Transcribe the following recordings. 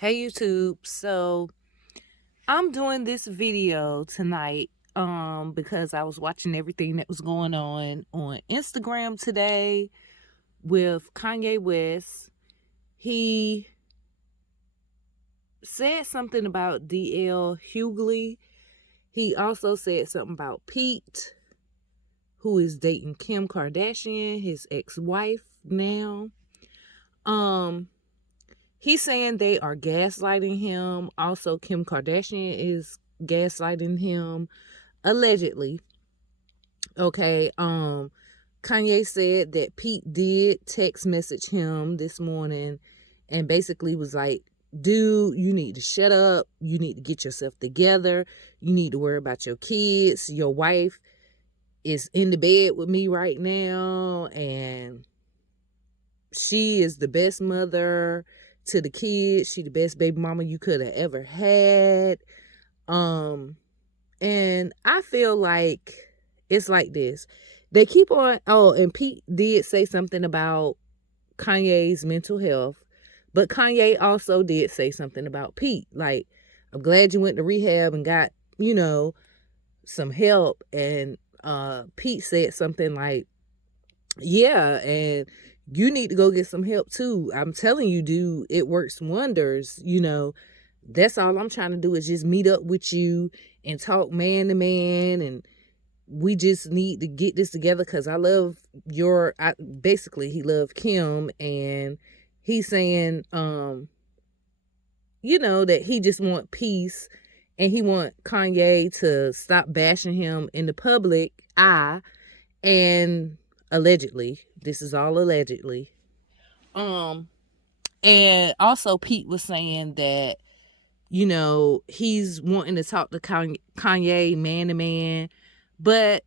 Hey YouTube, so I'm doing this video tonight because I was watching everything that was going on Instagram today with Kanye West. He said something about DL Hughley. He also said something about Pete, who is dating Kim Kardashian, his ex-wife now. He's saying they are gaslighting him. Also, Kim Kardashian is gaslighting him, allegedly. Okay. Kanye said that Pete did text message him this morning and basically was like, dude, you need to shut up. You need to get yourself together. You need to worry about your kids. Your wife is in the bed with me right now, and she is the best mother to the kids. She the best baby mama you could have ever had. And I feel like it's like this. They keep on, and Pete did say something about Kanye's mental health, but Kanye also did say something about Pete. Like, I'm glad you went to rehab and got, some help. And Pete said something like, yeah, and you need to go get some help too. I'm telling you, dude, it works wonders. That's all I'm trying to do is just meet up with you and talk man to man. And we just need to get this together because basically he loved Kim, and he's saying, that he just want peace, and he want Kanye to stop bashing him in the public eye. And allegedly, this is all allegedly. And also Pete was saying that, he's wanting to talk to Kanye man to man. But,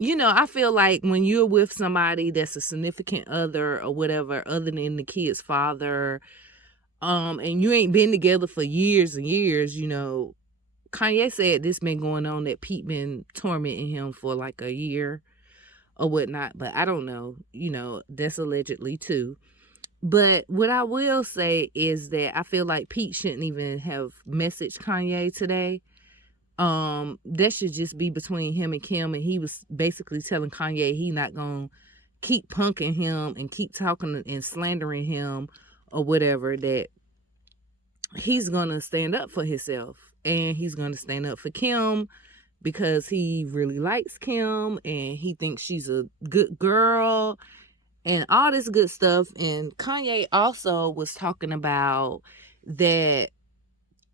I feel like when you're with somebody that's a significant other or whatever, other than the kid's father, and you ain't been together for years and years, Kanye said this been going on, that Pete been tormenting him for like a year or whatnot, but I don't know, that's allegedly too. But what I will say is that I feel like Pete shouldn't even have messaged Kanye today. That should just be between him and Kim, and he was basically telling Kanye he not gonna keep punking him and keep talking and slandering him or whatever, that he's gonna stand up for himself and he's gonna stand up for Kim because he really likes Kim and he thinks she's a good girl and all this good stuff. And Kanye also was talking about that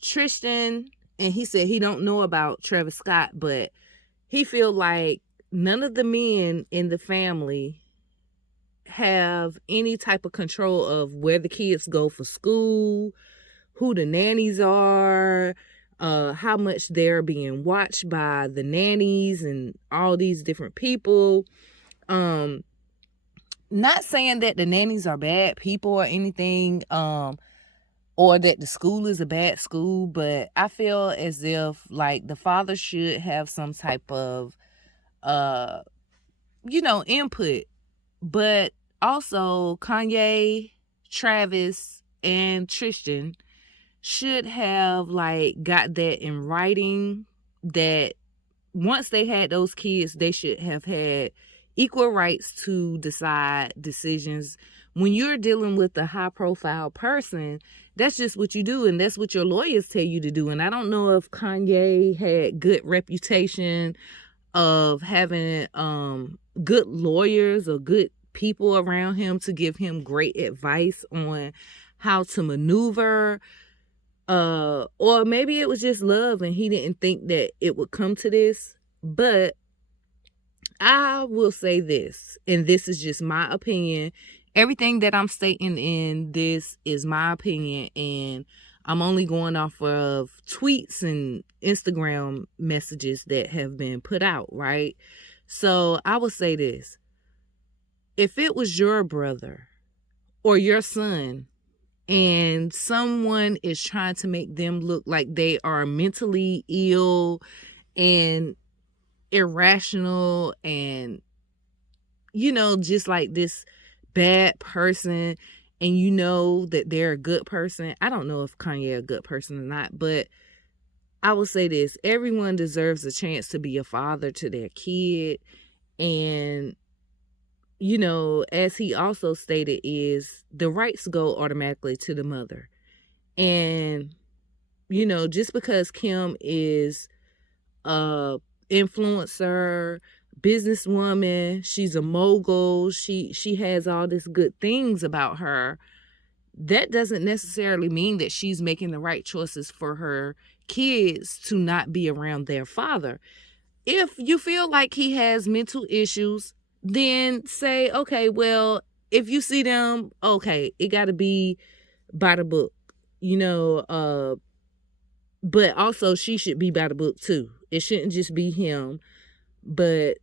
Tristan, and he said he don't know about Travis Scott, but he feel like none of the men in the family have any type of control of where the kids go for school, who the nannies are, how much they're being watched by the nannies and all these different people. Not saying that the nannies are bad people or anything, or that the school is a bad school, but I feel as if like the father should have some type of input. But also Kanye, Travis, and Tristan should have like got that in writing, that once they had those kids, they should have had equal rights to decide decisions. When you're dealing with a high profile person, that's just what you do, and that's what your lawyers tell you to do. And I don't know if Kanye had good reputation of having good lawyers or good people around him to give him great advice on how to maneuver, or maybe it was just love and he didn't think that it would come to this. But I will say this, and this is just my opinion. Everything that I'm stating in this is my opinion, and I'm only going off of tweets and Instagram messages that have been put out, right? So I will say this. If it was your brother or your son and someone is trying to make them look like they are mentally ill and irrational and just like this bad person, and you know that they're a good person. I don't know if Kanye a good person or not, but I will say this: everyone deserves a chance to be a father to their kid. And, you know, as he also stated, is the rights go automatically to the mother. And, you know, just because Kim is a influencer, businesswoman, she's a mogul, she has all these good things about her, that doesn't necessarily mean that she's making the right choices for her kids to not be around their father. If you feel like he has mental issues, then say, okay, well, if you see them, okay, it got to be by the book, you know, but also she should be by the book too. It shouldn't just be him. But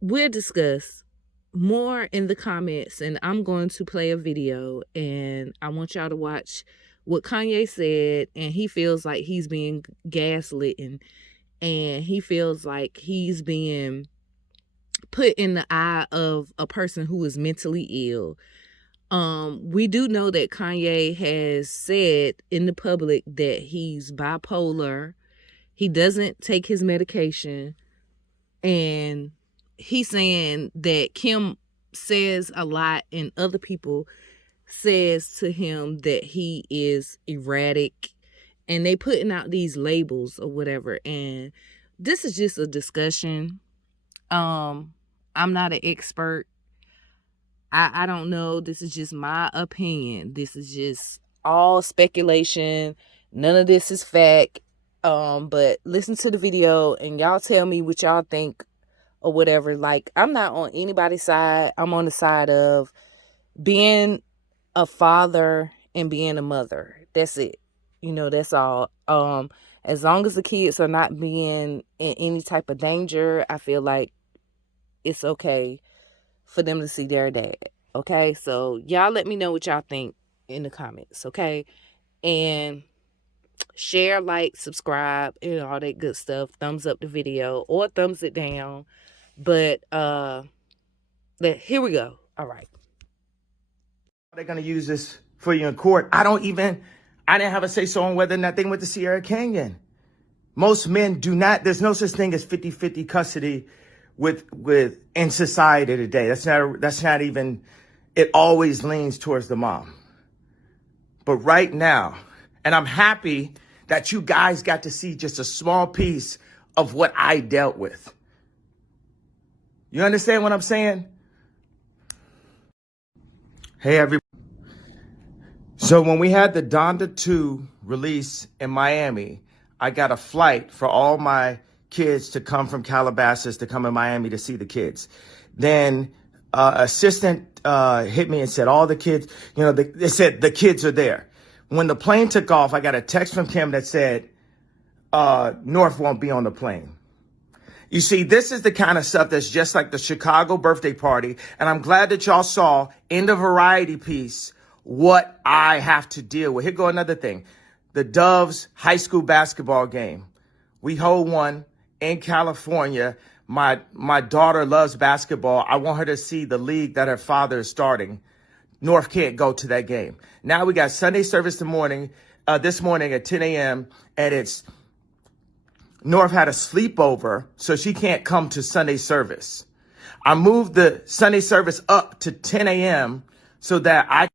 we'll discuss more in the comments, and I'm going to play a video, and I want y'all to watch what Kanye said. And he feels like he's being gaslit, and he feels like he's being put in the eye of a person who is mentally ill. We do know that Kanye has said in the public that he's bipolar. He doesn't take his medication. And he's saying that Kim says a lot and other people says to him that he is erratic, and they putting out these labels or whatever. And this is just a discussion. I'm not an expert. I don't know. This is just my opinion. This is just all speculation. None of this is fact. But listen to the video and y'all tell me what y'all think or whatever. Like, I'm not on anybody's side. I'm on the side of being a father and being a mother. That's it. You know, that's all. As long as the kids are not being in any type of danger, I feel like it's okay for them to see their dad. Okay, so y'all let me know what y'all think in the comments. Okay, and share, like, subscribe, and all that good stuff. Thumbs up the video or thumbs it down. But here we go. All right. They're going to use this for you in court. I didn't have a say so on whether or not they went to Sierra Canyon. Most men do not. There's no such thing as 50-50 custody with in society today. That's not even, it always leans towards the mom. But right now, and I'm happy that you guys got to see just a small piece of what I dealt with. You understand what I'm saying? Hey, everybody. So when we had the Donda 2 release in Miami, I got a flight for all my kids to come from Calabasas to come in Miami to see the kids. Then assistant hit me and said, all the kids, they said the kids are there. When the plane took off, I got a text from Kim that said, North won't be on the plane. You see, this is the kind of stuff that's just like the Chicago birthday party. And I'm glad that y'all saw in the variety piece what I have to deal with. Here go another thing. The Doves high school basketball game. We hold one in California. My daughter loves basketball. I want her to see the league that her father is starting. North can't go to that game. Now we got Sunday service this morning at 10 a.m. and it's North had a sleepover, so she can't come to Sunday service. I moved the Sunday service up to 10 a.m. so that I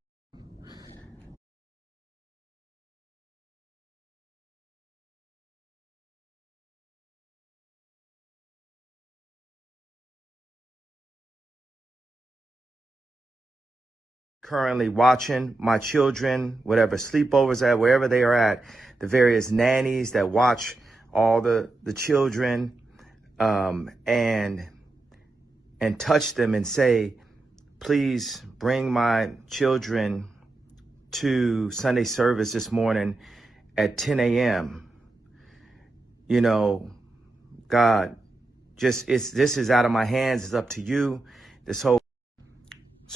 currently watching my children, whatever sleepovers at, wherever they are at, the various nannies that watch all the children, and touch them and say, please bring my children to Sunday service this morning at 10 a.m. You know, God, this is out of my hands. It's up to you. So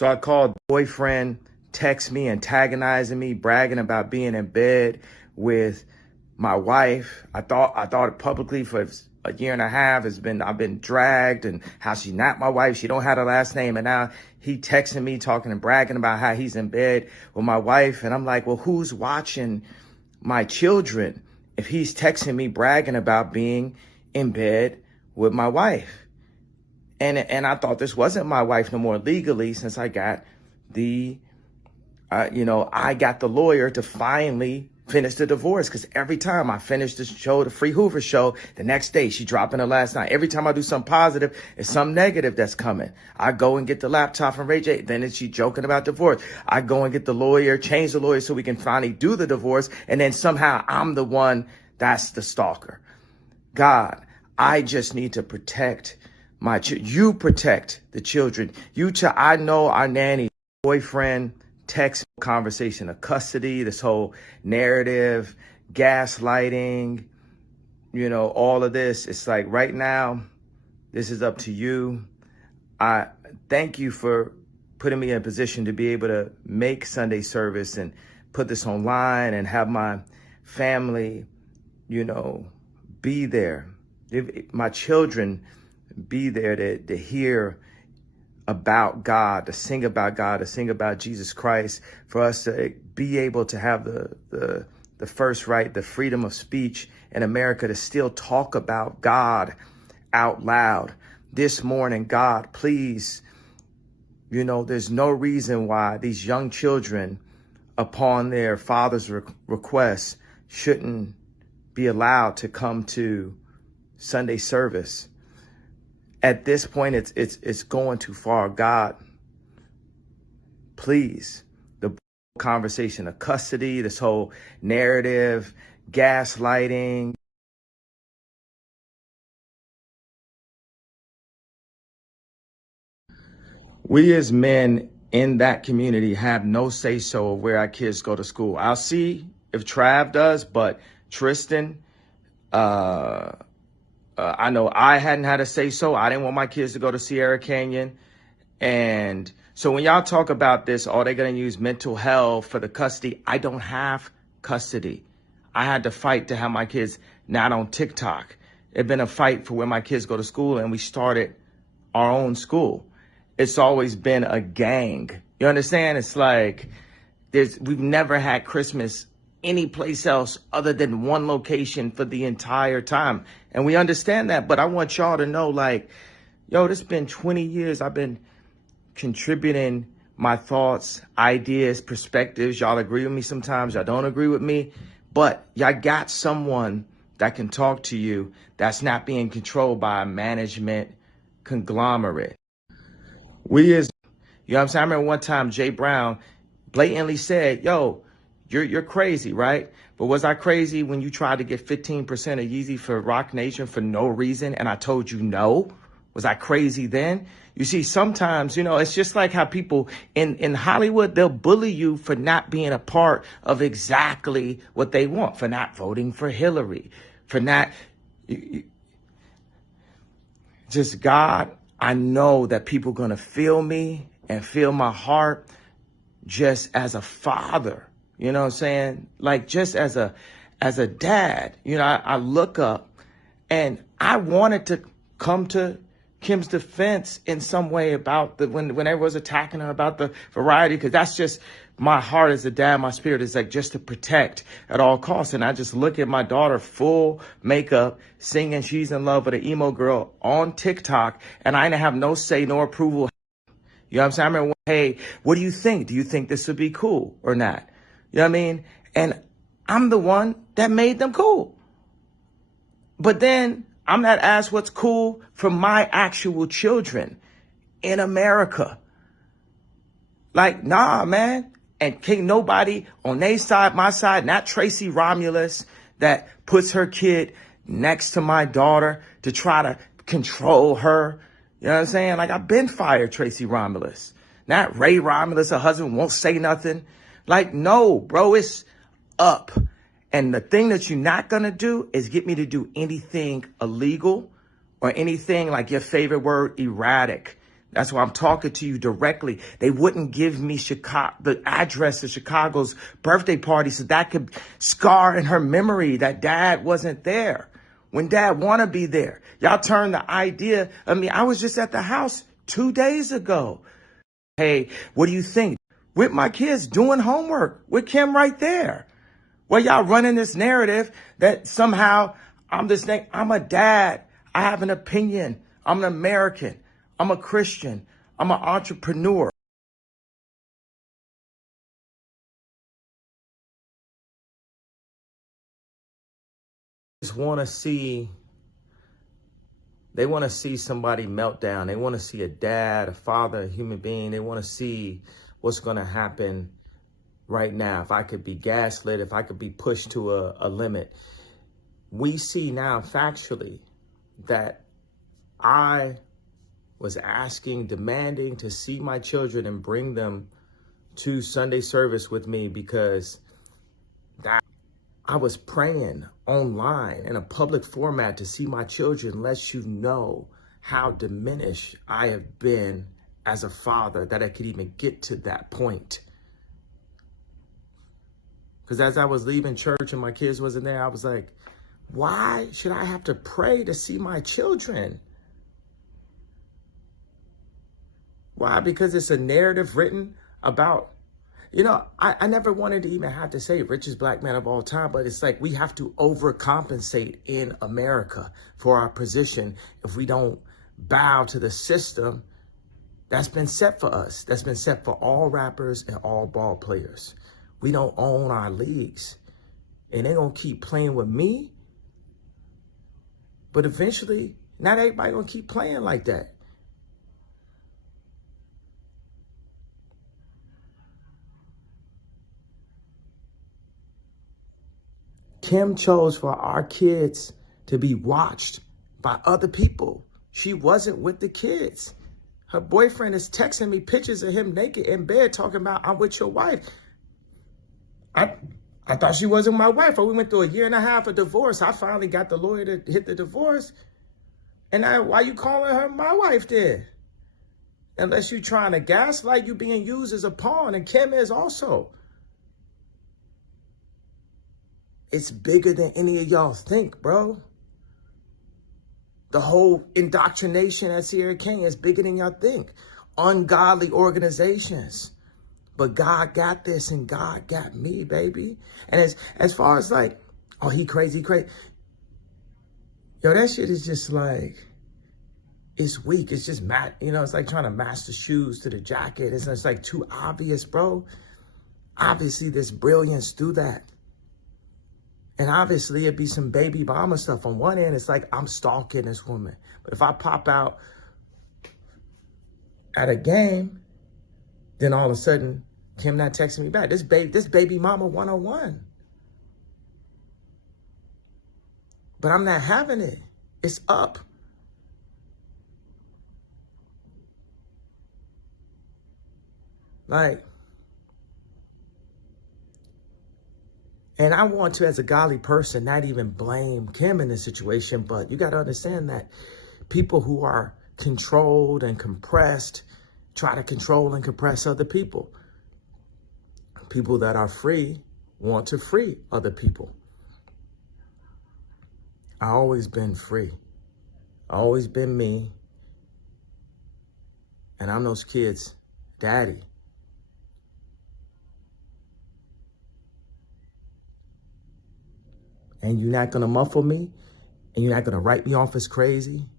I called boyfriend, text me, antagonizing me, bragging about being in bed with my wife. I thought it publicly for a year and a half I've been dragged, and how she's not my wife. She don't have a last name. And now he texting me, talking and bragging about how he's in bed with my wife. And I'm like, well, who's watching my children if he's texting me bragging about being in bed with my wife? And I thought this wasn't my wife no more legally, since I got I got the lawyer to finally finish the divorce. Because every time I finish the show, the Free Hoover show, the next day she dropping the last night. Every time I do something positive, it's some negative that's coming. I go and get the laptop from Ray J. Then she joking about divorce. I go and get the lawyer, change the lawyer so we can finally do the divorce. And then somehow I'm the one that's the stalker. God, I just need to protect you protect the children. I know our nanny, boyfriend, text conversation of custody, this whole narrative, gaslighting, all of this. It's like right now, this is up to you. I thank you for putting me in a position to be able to make Sunday service and put this online and have my family, be there. My children be there to hear about God, to sing about God, to sing about Jesus Christ, for us to be able to have the first right, the freedom of speech in America, to still talk about God out loud. This morning, God, please, there's no reason why these young children, upon their father's request, shouldn't be allowed to come to Sunday service. At this point, it's going too far. God, please, the conversation of custody, this whole narrative, gaslighting. We as men in that community have no say-so of where our kids go to school. I'll see if Trav does, but Tristan, I know I hadn't had a say-so. I didn't want my kids to go to Sierra Canyon. And so when y'all talk about this, they're going to use mental health for the custody. I don't have custody. I had to fight to have my kids not on TikTok. It's been a fight for where my kids go to school, and we started our own school. It's always been a gang. You understand? It's like we've never had Christmas any place else other than one location for the entire time. And we understand that, but I want y'all to know, this been 20 years. I've been contributing my thoughts, ideas, perspectives. Y'all agree with me sometimes, y'all don't agree with me, but y'all got someone that can talk to you that's not being controlled by a management conglomerate. You know what I'm saying? I remember one time Jay Brown blatantly said, you're crazy, right? But was I crazy when you tried to get 15% of Yeezy for Rock Nation for no reason and I told you no? Was I crazy then? You see, sometimes, it's just like how people in Hollywood, they'll bully you for not being a part of exactly what they want, for not voting for Hillary, for not... Just God, I know that people are going to feel me and feel my heart just as a father. You know what I'm saying? Just as a dad, I look up and I wanted to come to Kim's defense in some way about when everyone was attacking her about the variety, because that's just my heart as a dad. My spirit is just to protect at all costs. And I just look at my daughter full makeup, singing She's in Love with an Emo Girl on TikTok, and I didn't have no say, no approval. You know what I'm saying? I remember, hey, what do you think? Do you think this would be cool or not? You know what I mean? And I'm the one that made them cool. But then I'm not asked what's cool for my actual children in America. Nah, man. And can't nobody on their side, my side, not Tracy Romulus, that puts her kid next to my daughter to try to control her. You know what I'm saying? I've been fired Tracy Romulus. Not Ray Romulus, her husband won't say nothing. No, bro, it's up. And the thing that you're not going to do is get me to do anything illegal or anything like your favorite word, erratic. That's why I'm talking to you directly. They wouldn't give me the address of Chicago's birthday party so that could scar in her memory that dad wasn't there. when dad want to be there. Y'all turn the idea of me. I was just at the house 2 days ago. Hey, what do you think? With my kids doing homework with Kim right there. Well, y'all running this narrative that somehow I'm this thing. I'm a dad. I have an opinion. I'm an American. I'm a Christian. I'm an entrepreneur. Just want to see, they want to see somebody melt down. They want to see a dad, a father, a human being. They want to see what's going to happen right now. If I could be gaslit, if I could be pushed to a limit. We see now factually that I was asking, demanding to see my children and bring them to Sunday service with me because I was praying online in a public format to see my children, lets you know how diminished I have been as a father, that I could even get to that point. Because as I was leaving church and my kids wasn't there, I was like, why should I have to pray to see my children? Why? Because it's a narrative written about, I never wanted to even have to say richest black man of all time, but it's like we have to overcompensate in America for our position if we don't bow to the system that's been set for us, that's been set for all rappers and all ball players. We don't own our leagues, and they're going to keep playing with me, but eventually not everybody going to keep playing like that. Kim chose for our kids to be watched by other people. She wasn't with the kids. Her boyfriend is texting me pictures of him naked in bed talking about, I'm with your wife. I thought she wasn't my wife. We went through a year and a half of divorce. I finally got the lawyer to hit the divorce. And now, why you calling her my wife then? Unless you trying to gaslight, you being used as a pawn, and Kim is also. It's bigger than any of y'all think, bro. The whole indoctrination at Sierra King is bigger than y'all think. Ungodly organizations. But God got this and God got me, baby. And as far as like, oh, he crazy. Yo, that shit is just like, it's weak. It's just it's like trying to match the shoes to the jacket. It's like too obvious, bro. Obviously, there's brilliance through that. And obviously, it'd be some baby mama stuff. On one end, it's like, I'm stalking this woman. But if I pop out at a game, then all of a sudden, Kim not texting me back. This baby mama 101. But I'm not having it. It's up. Like, and I want to, as a godly person, not even blame Kim in this situation, but you got to understand that people who are controlled and compressed try to control and compress other people. People that are free want to free other people. I always been free. Always been me. And I'm those kids' daddy. And you're not going to muffle me, and you're not going to write me off as crazy.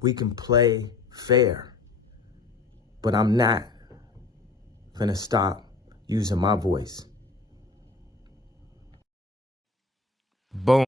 We can play fair, but I'm not going to stop using my voice. Boom.